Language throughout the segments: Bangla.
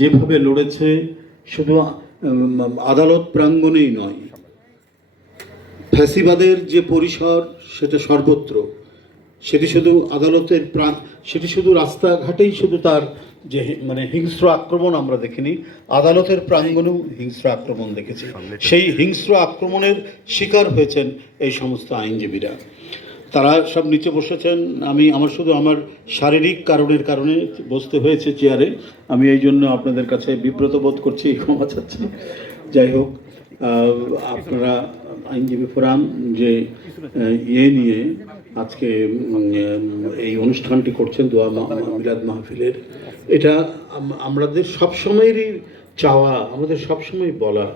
যেভাবে লড়েছে শুধু আদালত প্রাঙ্গণেই নয়, ফ্যাসিবাদের যে পরিসর সেটা সর্বত্র, সেটি শুধু আদালতের সেটি শুধু রাস্তাঘাটেই শুধু তার যে হিংস্র আক্রমণ আমরা দেখিনি, আদালতের প্রাঙ্গণেও হিংস্র আক্রমণ দেখেছি। সেই হিংস্র আক্রমণের শিকার হয়েছেন এই সমস্ত আইনজীবীরা। তারা সব নিচে বসেছেন। আমার শুধু আমার শারীরিক কারণে বসতে হয়েছে চেয়ারে। আমি এই জন্য আপনাদের কাছে বিব্রত বোধ করছি, ক্ষমা চাচ্ছি। যাই হোক, আপনারা আইনজীবী ফোরাম যে নিয়ে আজকে এই অনুষ্ঠানটি করছেন, দোয়া মিলাদ মাহফিলের, এটা আমাদের সবসময়েরই চাওয়া, আমাদের সবসময় বলা,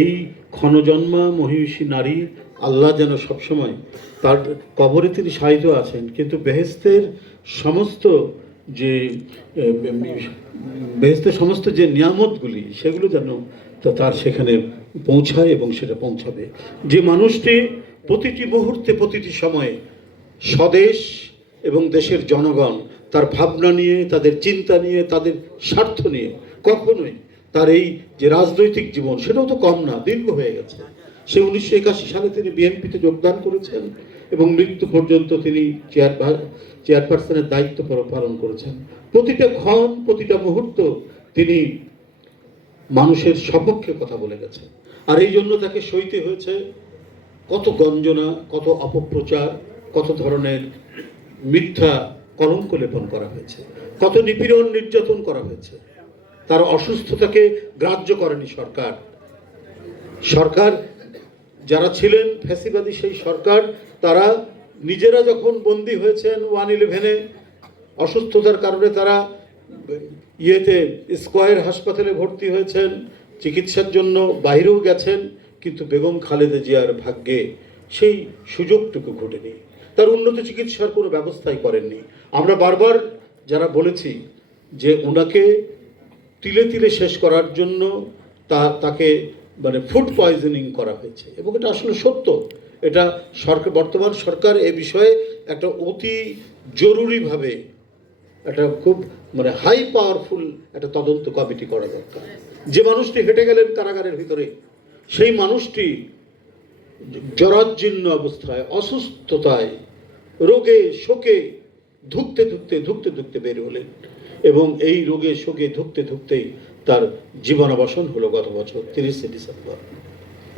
এই ক্ষণজন্মা মহিষী নারী আল্লাহ যেন সবসময় তার কবরে তিনি শায়িত আছেন, কিন্তু বেহেশতের সমস্ত যে নিয়ামতগুলি সেগুলো যেন তার সেখানে পৌঁছায় এবং সেটা পৌঁছাবে। যে মানুষটি প্রতিটি মুহূর্তে প্রতিটি সময়ে স্বদেশ এবং দেশের জনগণ তার ভাবনা নিয়ে, তাদের চিন্তা নিয়ে, তাদের স্বার্থ নিয়ে কখনোই তার এই যে রাজনৈতিক জীবন সেটাও তো কম না, দীর্ঘ হয়ে গেছে। সে 1981 সালে তিনি বিএনপিতে যোগদান করেছেন এবং মৃত্যু পর্যন্ত তিনি চেয়ারপারসনের দায়িত্ব পালন করেছেন। প্রতিটা ক্ষণ, প্রতিটা মুহূর্ত তিনি মানুষের সপক্ষে কথা বলে গেছেন। আর এই জন্য তাকে সইতে হয়েছে কত গঞ্জনা, কত অপপ্রচার, কত ধরনের মিথ্যা কলঙ্ক লেপন করা হয়েছে, কত নিপীড়ন নির্যাতন করা হয়েছে। তার অসুস্থতাকে গ্রাহ্য করেনি সরকার যারা ছিলেন ফ্যাসিবাদী সেই সরকার, তারা নিজেরা যখন বন্দী হয়েছেন 1/11-এ, অসুস্থতার কারণে তারা স্কয়ার হাসপাতালে ভর্তি হয়েছেন, চিকিৎসার জন্য বাইরেও গেছেন, কিন্তু বেগম খালেদা জিয়ার ভাগ্যে সেই সুযোগটুকু ঘটেনি। তার উন্নত চিকিৎসার কোনো ব্যবস্থাই করেননি। আমরা বারবার যারা বলেছি যে ওনাকে তিলে তিলে শেষ করার জন্য তাকে ফুড পয়জনিং করা হয়েছে, এবং এটা আসলে সত্য। এটা বর্তমান সরকার এ বিষয়ে একটা অতি জরুরিভাবে একটা খুব হাই পাওয়ারফুল একটা তদন্ত কমিটি করা দরকার। যে মানুষটি হেঁটে গেলেন কারাগারের ভিতরে, সেই মানুষটি জরাজীর্ণ অবস্থায়, অসুস্থতায়, রোগে শোকে ধুঁকতে ধুঁকতে বের হলেন, এবং এই রোগে শোকে ধুঁকতেই তার জীবনাবসান হলো গত বছর 30শে ডিসেম্বর।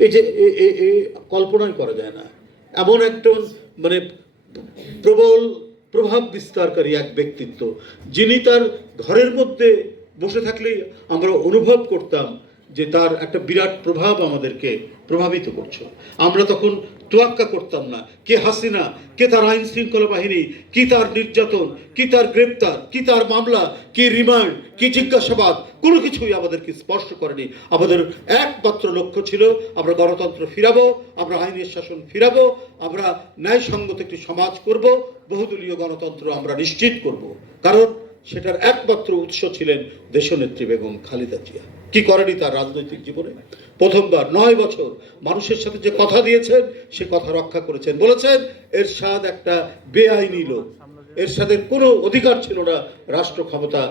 এই যে কল্পনাই করা যায় না, এমন একটা প্রবল প্রভাব বিস্তারকারী এক ব্যক্তিত্ব, যিনি তার ঘরের মধ্যে বসে থাকলেই আমরা অনুভব করতাম যে তার একটা বিরাট প্রভাব আমাদেরকে প্রভাবিত করছে। আমরা তখন তোয়াক্কা করতাম না, কে হাসিনা, কে তার আইন শৃঙ্খলা বাহিনী, কি তার নির্যাতন, কি তার গ্রেপ্তার, কি তার মামলা, কি রিমান্ড, কি জিজ্ঞাসাবাদ, কোনো কিছুই আমাদেরকে স্পর্শ করেনি। আমাদের একমাত্র লক্ষ্য ছিল আমরা গণতন্ত্র ফিরাবো, আমরা আইনের শাসন ফিরাবো, আমরা ন্যায়সঙ্গত একটি সমাজ করব, বহুদলীয় গণতন্ত্র আমরা নিশ্চিত করব। কারণ সেটার একমাত্র উৎস ছিলেন দেশনেত্রী বেগম খালেদা জিয়া। কি করেনি তার রাজনৈতিক জীবনে? প্রথমবার 9 বছর মানুষের সাথে যে কথা দিয়েছেন সে কথা রক্ষা করেছেন। বলেছেন এরশাদ একটা বেআইনি লোক, এরশাদের কোনো অধিকার ছিল না রাষ্ট্র ক্ষমতা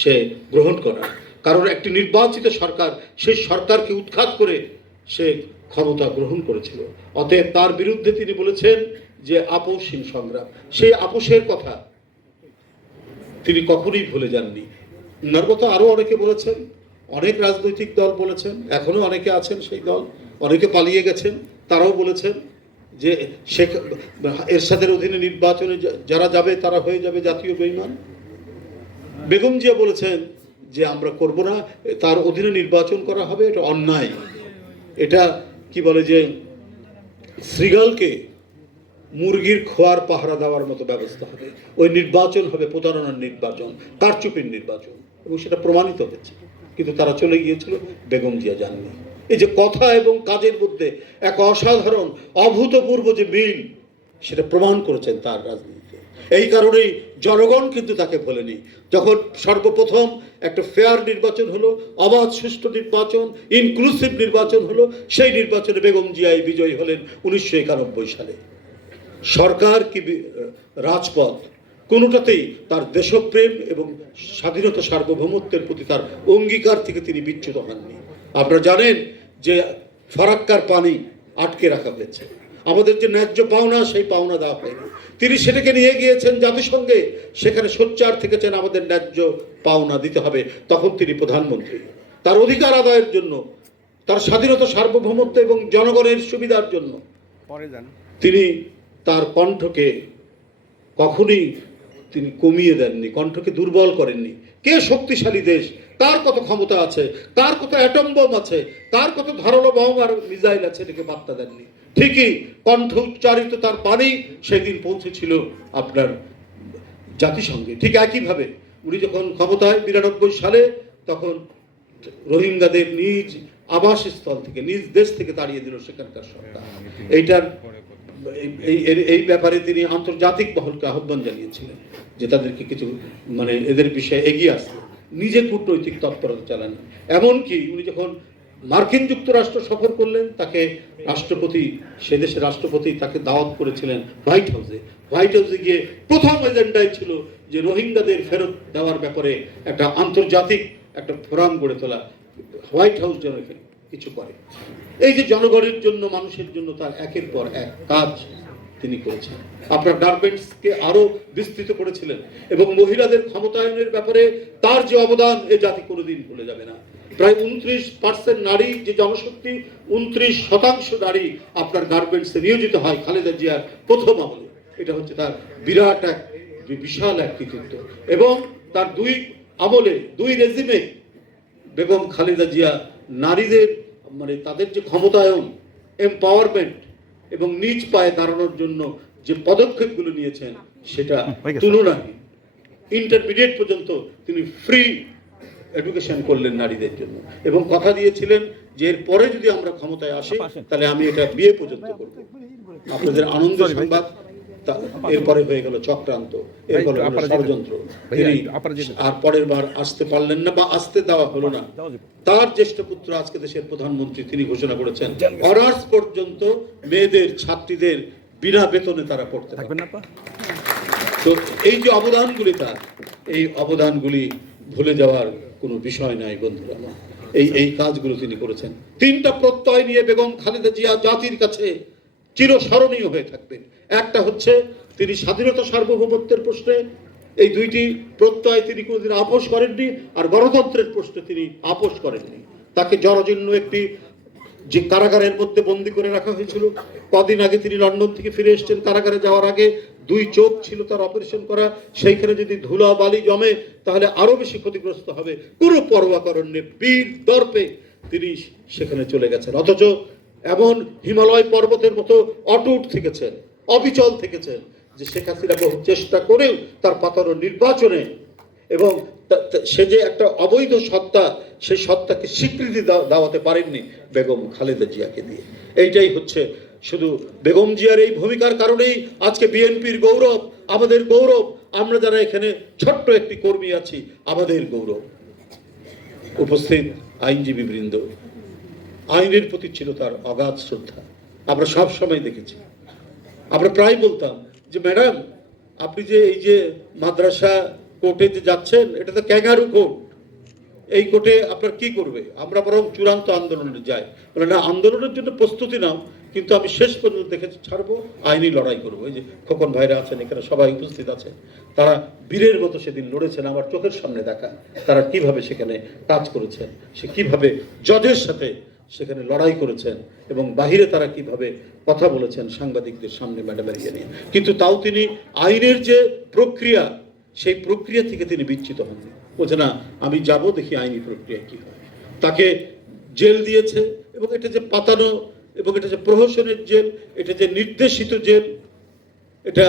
সে গ্রহণ করার, কারণ একটি নির্বাচিত সরকার, সেই সরকারকে উৎখাত করে সে ক্ষমতা গ্রহণ করেছিল। অতএব তার বিরুদ্ধে তিনি বলেছেন যে আপোষহীন সংগ্রাম, সেই আপোষের কথা তিনি কখনোই ভুলে যাননি। ওনার কথা আরও অনেকে বলেছেন, অনেক রাজনৈতিক দল বলেছেন, এখনো অনেকে আছেন সেই দল, অনেকে পালিয়ে গেছেন, তারাও বলেছেন যে এরশাদের অধীনে নির্বাচনে যারা যাবে তারা হয়ে যাবে জাতীয় বেঈমান। বেগম জিয়া বলেছেন যে আমরা করব না, তার অধীনে নির্বাচন করা হবে, এটা অন্যায়, এটা কি বলে যে শ্রীগালকে মুরগির খোয়ার পাহারা দেওয়ার মতো ব্যবস্থা হবে, ওই নির্বাচন হবে প্রতারণার নির্বাচন, কারচুপির নির্বাচন, এবং সেটা প্রমাণিত হয়েছে। কিন্তু তারা চলে গিয়েছিল, বেগম জিয়া জাননি। এই যে কথা এবং কাজের মধ্যে এক অসাধারণ অভূতপূর্ব যে মিল, সেটা প্রমাণ করেছেন তার রাজনীতিতে। এই কারণেই জনগণ কিন্তু তাকে ভোলেনি। যখন সর্বপ্রথম একটা ফেয়ার নির্বাচন হলো, অবাধ সুষ্ঠু নির্বাচন, ইনক্লুসিভ নির্বাচন হলো, সেই নির্বাচনে বেগম জিয়াই বিজয়ী হলেন 1991 সালে। সরকার কি রাজপথ, কোনোটাতেই তার দেশপ্রেম এবং স্বাধীনতা সার্বভৌমত্বের প্রতি তার অঙ্গীকার থেকে তিনি বিচ্যুত হননি। আপনারা জানেন যে ফারাক্কার পানি আটকে রাখা হয়েছে, আমাদের যে ন্যায্য পাওনা সেই পাওনা দেওয়া হয়নি, তিনি সেটাকে নিয়ে গিয়েছেন জাতিসংঘে, সেখানে সোচ্চার থেকেছেন আমাদের ন্যায্য পাওনা দিতে হবে। তখন তিনি প্রধানমন্ত্রী, তার অধিকার আদায়ের জন্য, তার স্বাধীনতা সার্বভৌমত্ব এবং জনগণের সুবিধার জন্য তিনি তার কণ্ঠকে কখনোই তিনি কমিয়ে দেননি, কণ্ঠকে দুর্বল করেননি। কে শক্তিশালী দেশ, কার কত ক্ষমতা আছে, কার কত অ্যাটম বোম আছে, কার কত ধারালো বম আর মিসাইল আছে, এটাকে বার্তা দেননি। ঠিকই কণ্ঠ উচ্চারিত তার বাণী সেদিন পৌঁছেছিল আপনার জাতিসংঘে। ঠিক একইভাবে উনি যখন ক্ষমতায় 92 সালে, তখন রোহিঙ্গাদের নিজ আবাসস্থল থেকে, নিজ দেশ থেকে তাড়িয়ে দিল সেখানকার সরকার। এইটার এই ব্যাপারে তিনি আন্তর্জাতিক মহলকে আহ্বান জানিয়েছিলেন যে তাদেরকে কিছু এদের বিষয়ে এগিয়ে আসতে, নিজে কূটনৈতিক তৎপরতা চালান। এমনকি উনি যখন মার্কিন যুক্তরাষ্ট্র সফর করলেন, তাকে রাষ্ট্রপতি, সে দেশের রাষ্ট্রপতি তাকে দাওয়াত করেছিলেন হোয়াইট হাউসে। হোয়াইট হাউসে গিয়ে প্রথম এজেন্ডাই ছিল যে রোহিঙ্গাদের ফেরত দেওয়ার ব্যাপারে একটা আন্তর্জাতিক একটা ফোরাম গড়ে তোলা, হোয়াইট হাউস যেন কিছু করে। এই যে জনগণের জন্য, মানুষের জন্য তার একের পর এক কাজ তিনি করেছেন। আপনার গার্মেন্টসকে আরো বিস্তৃত করেছিলেন এবং মহিলাদের ক্ষমতায়নের ব্যাপারে তার যে অবদান এ জাতি কোনোদিন ভুলে যাবে না। প্রায় 29% নারী যে জনশক্তি, 29% নারী আপনার গার্মেন্টসে নিয়োজিত হয় খালেদা জিয়ার প্রথম আমলে। এটা হচ্ছে তার বিরাট এক বিশাল এক কৃতিত্ব। এবং তার 2 আমলে 2 রেজিমে বেগম খালেদা জিয়া নারীদের তাদের যে ক্ষমতায়ন, এম্পাওয়ারমেন্ট এবং নিজ পায়ে দাঁড়ানোর জন্য যে পদক্ষেপগুলো নিয়েছেন সেটা তুলনাহীন। ইন্টারমিডিয়েট পর্যন্ত তিনি ফ্রি এডুকেশন করলেন নারীদের জন্য এবং কথা দিয়েছিলেন যে এর পরে যদি আমরা ক্ষমতায় আসি তাহলে আমি এটা বিয়ে পর্যন্ত করব। আপনাদের আনন্দ সংবাদ, এরপরে হয়ে গেল চক্রান্ত, এরপরে ষড়যন্ত্র। তিনি আর পরের বার আসতে পারলেন না বা আসতে দেওয়া হলো না। তার জ্যেষ্ঠ পুত্র আজকে দেশের প্রধানমন্ত্রী, তিনি ঘোষণা করেছেন অনার্স পর্যন্ত মেয়েদের, ছাত্রীদের বিনা বেতনে তারা পড়তে পারবে। তো এই যে অবদানগুলি, তার এই অবদানগুলি ভুলে যাওয়ার কোনো বিষয় নাই বন্ধুরা। এই কাজগুলো তিনি করেছেন। 3টা প্রত্যয় নিয়ে বেগম খালেদা জিয়া জাতির কাছে চিরস্মরণীয় হয়ে থাকবেন। একটা হচ্ছে তিনি স্বাধীনতা সার্বভৌমত্বের প্রশ্নে এই 2টি প্রত্যয় তিনি কোনোদিন আপোষ করেননি, আর গণতন্ত্রের প্রশ্নে তিনি আপোষ করেননি। তাকে জরাজীর্ণ একটি যে কারাগারের মধ্যে বন্দী করে রাখা হয়েছিল, কদিন আগে তিনি লন্ডন থেকে ফিরে এসেছেন, কারাগারে যাওয়ার আগে 2 চোখ ছিল তার অপারেশন করা, সেইখানে যদি ধুলা বালি জমে তাহলে আরো বেশি ক্ষতিগ্রস্ত হবে, কোনো পরোয়া করেননি, বীর দর্পে তিনি সেখানে চলে গেছেন। অথচ এমন হিমালয় পর্বতের মতো অটুট থেকেছেন, অবিচল থেকেছেন যে শেখ হাসিনা বহু চেষ্টা করেও তার পাতানো নির্বাচনে এবং সে যে একটা অবৈধ সত্তা, সেই সত্তাকে স্বীকৃতি দেওয়াতে পারেননি বেগম খালেদা জিয়াকে দিয়ে। এইটাই হচ্ছে শুধু বেগম জিয়ার এই ভূমিকার কারণেই আজকে বিএনপির গৌরব, আমাদের গৌরব। আমরা যারা এখানে ছোট্ট একটি কর্মী আছি, আমাদের গৌরব। উপস্থিত আইনজীবী বৃন্দ, আইনের প্রতি ছিল তার অগাধ শ্রদ্ধা। আমরা সব সময় দেখেছি, আমরা প্রায় বলতাম যে ম্যাডাম আপনি যে এই যে মাদ্রাসা কোর্টে যে যাচ্ছেন, এটা তো ক্যাঙ্গারু কোর্ট, এই কোর্টে আপনার কি করবে? আমরা বরং চূড়ান্ত আন্দোলনে যাই। বলে না, আন্দোলনের জন্য প্রস্তুতি নাও, কিন্তু আমি শেষ পর্যন্ত দেখেছি ছাড়বো, আইনি লড়াই করবো। এই যে খোকন ভাইরা আছেন এখানে, সবাই উপস্থিত আছেন, তারা বীরের মতো সেদিন লড়েছেন। আমার চোখের সামনে দেখা তারা কিভাবে সেখানে কাজ করেছেন, সে কিভাবে জজের সাথে সেখানে লড়াই করেছেন এবং বাহিরে তারা কিভাবে কথা বলেছেন সাংবাদিকদের সামনে ম্যাডামের ইয়ে নিয়ে। কিন্তু তাও তিনি আইনের যে প্রক্রিয়া, সেই প্রক্রিয়া থেকে তিনি বিচ্যুত হননি। বলছে না, আমি যাব, দেখি আইনি প্রক্রিয়া কি হয়। তাকে জেল দিয়েছে এবং এটা যে পাতানো এবং এটা যে প্রহসনের জেল, এটা যে নির্দেশিত জেল, এটা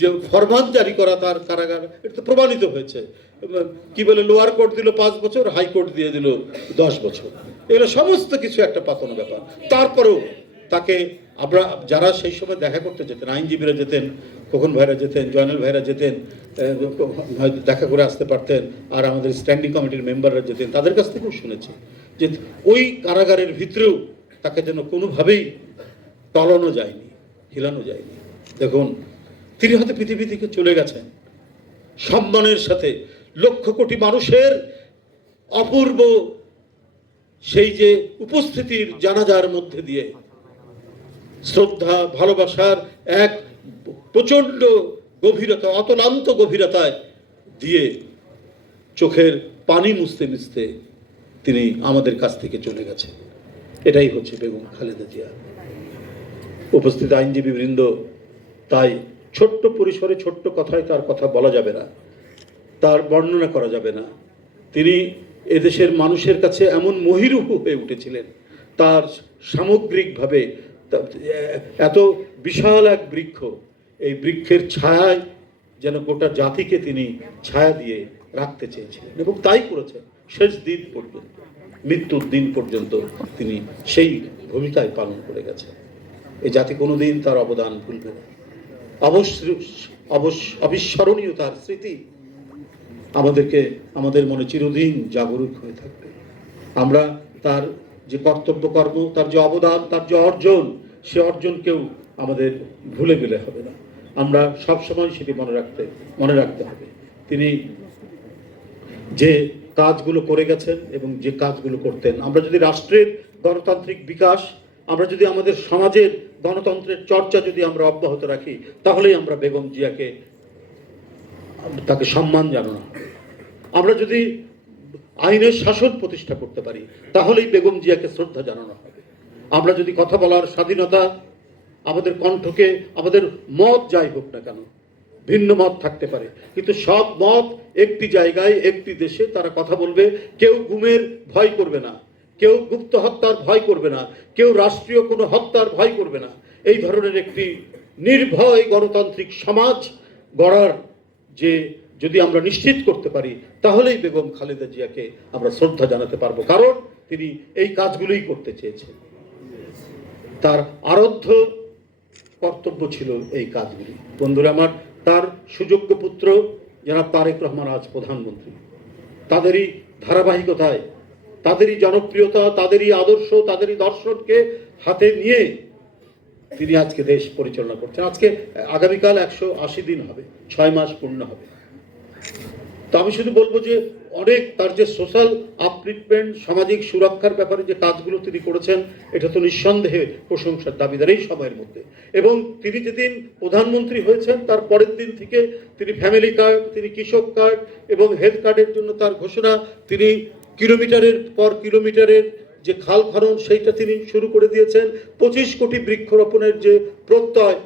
যে ফরমান জারি করা তার কারাগার, এটা তো প্রমাণিত হয়েছে। কি বলে, লোয়ার কোর্ট দিল 5 বছর, হাইকোর্ট দিয়ে দিল 10 বছর। এগুলো সমস্ত কিছু একটা পাতানো ব্যাপার। তারপরেও তাকে আমরা যারা সেই সময় দেখা করতে যেতেন, আইনজীবীরা যেতেন, খোকন ভাইরা যেতেন, জয়নাল ভাইরা যেতেন, দেখা করে আসতে পারতেন, আর আমাদের স্ট্যান্ডিং কমিটির মেম্বাররা যেতেন, তাদের কাছ থেকেও শুনেছি যে ওই কারাগারের ভিতরেও তাকে যেন কোনোভাবেই টলানো যায়নি, হিলানো যায়নি। দেখুন, তিনি হয়তো পৃথিবী থেকে চলে গেছেন, সম্মানের সাথে লক্ষ কোটি মানুষের অপূর্ব সেই যে উপস্থিতির জানাজার মধ্যে দিয়ে শ্রদ্ধা ভালোবাসার এক প্রচণ্ড গভীরতা, অতলান্ত গভীরতায় দিয়ে চোখের পানি মুছতে মুছতে তিনি আমাদের কাছ থেকে চলে গেছেন। এটাই হচ্ছে বেগম খালেদা জিয়া। উপস্থিত আইনজীবী বৃন্দ, তাই ছোট্ট পরিসরে ছোট্ট কথায় তার কথা বলা যাবে না, তার বর্ণনা করা যাবে না। তিনি এদেশের মানুষের কাছে এমন মহিরুহ হয়ে উঠেছিলেন, তার সামগ্রিকভাবে এত বিশাল এক বৃক্ষ, এই বৃক্ষের ছায়ায় যেন গোটা জাতিকে তিনি ছায়া দিয়ে রাখতে চেয়েছিলেন এবং তাই করেছেন। শেষ দিন পর্যন্ত, মৃত্যুর দিন পর্যন্ত তিনি সেই ভূমিকায় পালন করে গেছেন। এই জাতি কোনোদিন তার অবদান ভুলবে না। অবিস্মরণীয় তার স্মৃতি আমাদেরকে, আমাদের মনে চিরদিন জাগরুক হয়ে থাকবে। আমরা তার যে কর্তব্য কর্ম, তার যে অবদান, তার যে অর্জন, সে অর্জনকেও আমাদের ভুলে গেলে হবে না। আমরা সবসময় সেটি মনে রাখতে হবে। তিনি যে কাজগুলো করে গেছেন এবং যে কাজগুলো করতেন, আমরা যদি রাষ্ট্রের গণতান্ত্রিক বিকাশ, আমরা যদি আমাদের সমাজের গণতন্ত্রের চর্চা যদি আমরা অব্যাহত রাখি, তাহলেই আমরা বেগম জিয়াকে, তাকে সম্মান জানানো হবে। আমরা যদি আইনের শাসন প্রতিষ্ঠা করতে পারি, তাহলেই বেগম জিয়াকে শ্রদ্ধা জানানো হবে। আমরা যদি কথা বলার স্বাধীনতা, আমাদের কণ্ঠকে, আমাদের মত যাই হোক না কেন, ভিন্ন মত থাকতে পারে, কিন্তু সব মত একটি জায়গায়, একটি দেশে তারা কথা বলবে। কেউ গুমের ভয় করবে না, কেউ গুপ্ত হত্যার ভয় করবে না, কেউ রাষ্ট্রীয় কোনো হত্যার ভয় করবে না। এই ধরনের একটি নির্ভয় গণতান্ত্রিক সমাজ গড়ার যে যদি আমরা নিশ্চিত করতে পারি, তাহলেই বেগম খালেদা জিয়াকে আমরা শ্রদ্ধা জানাতে পারবো, কারণ তিনি এই কাজগুলোই করতে চেয়েছেন। তার আরাধ্য কর্তব্য ছিল এই কাজগুলি। বন্ধুরা আমার, তার সুযোগ্য পুত্র জনাব তারেক রহমান আজ প্রধানমন্ত্রী। তাদেরই ধারাবাহিকতায়, তাদেরই জনপ্রিয়তা, তাদেরই আদর্শ, তাদেরই দর্শনকে হাতে নিয়ে তিনি আজকে দেশ পরিচালনা করছেন। আজকে আগামীকাল 180 দিন হবে, 6 মাস পূর্ণ হবে। তো আমি শুধু বলবো যে অনেক তার যে সোশ্যাল আপলিফমেন্ট, সামাজিক সুরক্ষার ব্যাপারে যে কাজগুলো তিনি করেছেন, এটা তো নিঃসন্দেহে প্রশংসার দাবিদার এই সময়ের মধ্যে। এবং তিনি যেদিন প্রধানমন্ত্রী হয়েছেন, তার পরের দিন থেকে তিনি ফ্যামিলি কার্ড, তিনি কৃষক কার্ড এবং হেলথ কার্ডের জন্য তার ঘোষণা, তিনি কিলোমিটারের পর কিলোমিটারের যে খাল খনন, সেইটা তিনি শুরু করে দিয়েছেন। 25 কোটি বৃক্ষরোপণের যে প্রত্যয়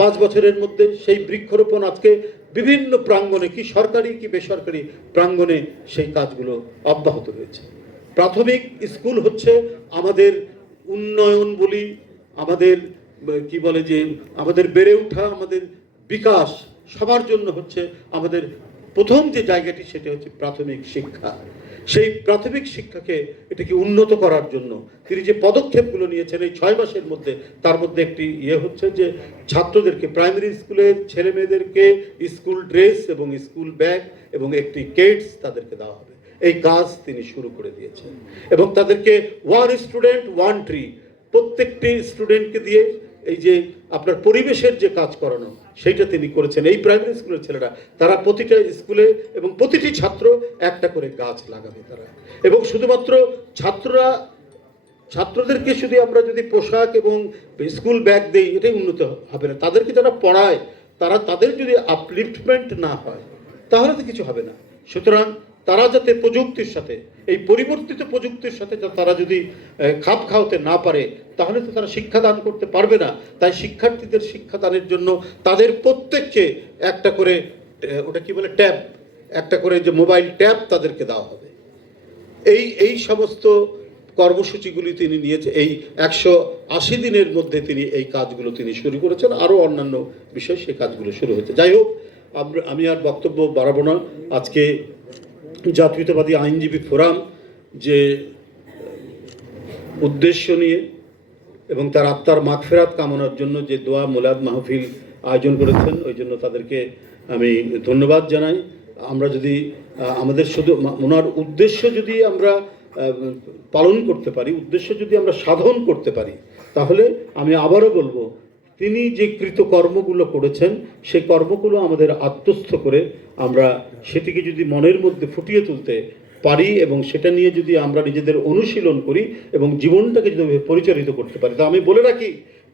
5 বছরের মধ্যে, সেই বৃক্ষরোপণ আজকে বিভিন্ন প্রাঙ্গণে, কি সরকারি কি বেসরকারি প্রাঙ্গণে সেই কাজগুলো অব্যাহত রয়েছে। প্রাথমিক স্কুল হচ্ছে আমাদের উন্নয়ন বলি, আমাদের কি বলে যে আমাদের বেড়ে ওঠা, আমাদের বিকাশ সবার জন্য হচ্ছে আমাদের প্রথম যে জায়গাটি, সেটা হচ্ছে প্রাথমিক শিক্ষা। সেই প্রাথমিক শিক্ষাকে এটাকে উন্নত করার জন্য তিনি যে পদক্ষেপগুলো নিয়েছেন এই 6 মাসের মধ্যে, তার মধ্যে একটি হচ্ছে যে ছাত্রদেরকে, প্রাইমারি স্কুলের ছেলে মেয়েদেরকে স্কুল ড্রেস এবং স্কুল ব্যাগ এবং একটি কেটস তাদেরকে দেওয়া হবে। এই কাজ তিনি শুরু করে দিয়েছেন এবং তাদেরকে 1 স্টুডেন্ট 1 ট্রি, প্রত্যেকটি স্টুডেন্টকে দিয়ে এই যে আপনার পরিবেশের যে কাজ করানো, সেইটা তিনি করেছেন। এই প্রাইমারি স্কুলের ছেলেরা, তারা প্রতিটা স্কুলে এবং প্রতিটি ছাত্র একটা করে গাছ লাগাবে তারা। এবং শুধুমাত্র ছাত্রদেরকে শুধু আমরা যদি পোশাক এবং স্কুল ব্যাগ দেই, এটাই উন্নত হবে না। তাদেরকে যারা পড়ায়, তাদের যদি আপলিফটমেন্ট না হয়, তাহলে তো কিছু হবে না। সুতরাং তারা যাতে প্রযুক্তির সাথে, এই পরিবর্তিত প্রযুক্তির সাথে তারা যদি খাপ খাওয়াতে না পারে, তাহলে তো তারা শিক্ষাদান করতে পারবে না। তাই শিক্ষার্থীদের শিক্ষাদানের জন্য তাদের প্রত্যেককে একটা করে, ওটা কি বলে, ট্যাব, একটা করে যে মোবাইল ট্যাব তাদেরকে দেওয়া হবে। এই সমস্ত কর্মসূচিগুলি তিনি নিয়েছে। এই 180 দিনের মধ্যে তিনি এই কাজগুলো তিনি শুরু করেছেন। আরও অন্যান্য বিষয়, সেই কাজগুলো শুরু হয়েছে। যাই হোক, আমি আর বক্তব্য বাড়াবো না। আজকে জাতীয়তাবাদী আইনজীবী ফোরাম যে উদ্দেশ্য নিয়ে এবং তার আত্মার মাগফিরাত কামনার জন্য যে দোয়া মিলাদ মাহফিল আয়োজন করেছেন, ওই জন্য তাদেরকে আমি ধন্যবাদ জানাই। আমরা যদি আমাদের শুধু ওনার উদ্দেশ্য যদি আমরা পালন করতে পারি, উদ্দেশ্য যদি আমরা সাধন করতে পারি, তাহলে আমি আবারও বলবো, তিনি যে কৃতকর্মগুলো করেছেন সেই কর্মগুলো আমাদের আত্মস্থ করে আমরা সেটিকে যদি মনের মধ্যে ফুটিয়ে তুলতে পারি এবং সেটা নিয়ে যদি আমরা নিজেদের অনুশীলন করি এবং জীবনটাকে যদি পরিচালিত করতে পারি, তা আমি বলে রাখি,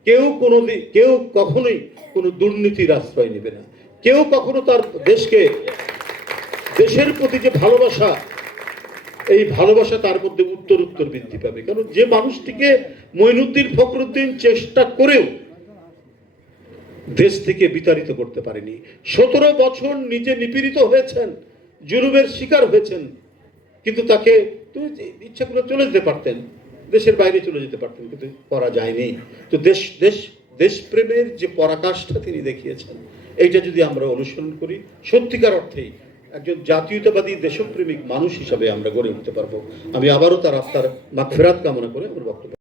কেউ কখনোই কোনো দুর্নীতির আশ্রয় নেবে না। কেউ কখনো তার দেশের প্রতি যে ভালোবাসা, এই ভালোবাসা তার মধ্যে উত্তর বৃদ্ধি পাবে। কারণ যে মানুষটিকে মঈনুদ্দিন ফখরুদ্দিন চেষ্টা করেও দেশ থেকে বিতাড়িত করতে পারেনি, 17 বছর নিজে নিপীড়িত হয়েছেন, জুলুমের শিকার হয়েছেন, কিন্তু তাকে ইচ্ছা করে চলে যেতে পারতেন, দেশের বাইরে চলে যেতে পারতেন, কিন্তু করা যায়নি। তো দেশপ্রেমের যে পরাকাষ্ঠা তিনি দেখিয়েছেন, এইটা যদি আমরা অনুসরণ করি, সত্যিকার অর্থেই একজন জাতীয়তাবাদী দেশপ্রেমিক মানুষ হিসাবে আমরা গড়ে উঠতে পারবো। আমি আবারও তার আত্মার মাগফিরাত কামনা করে আমার বক্তব্য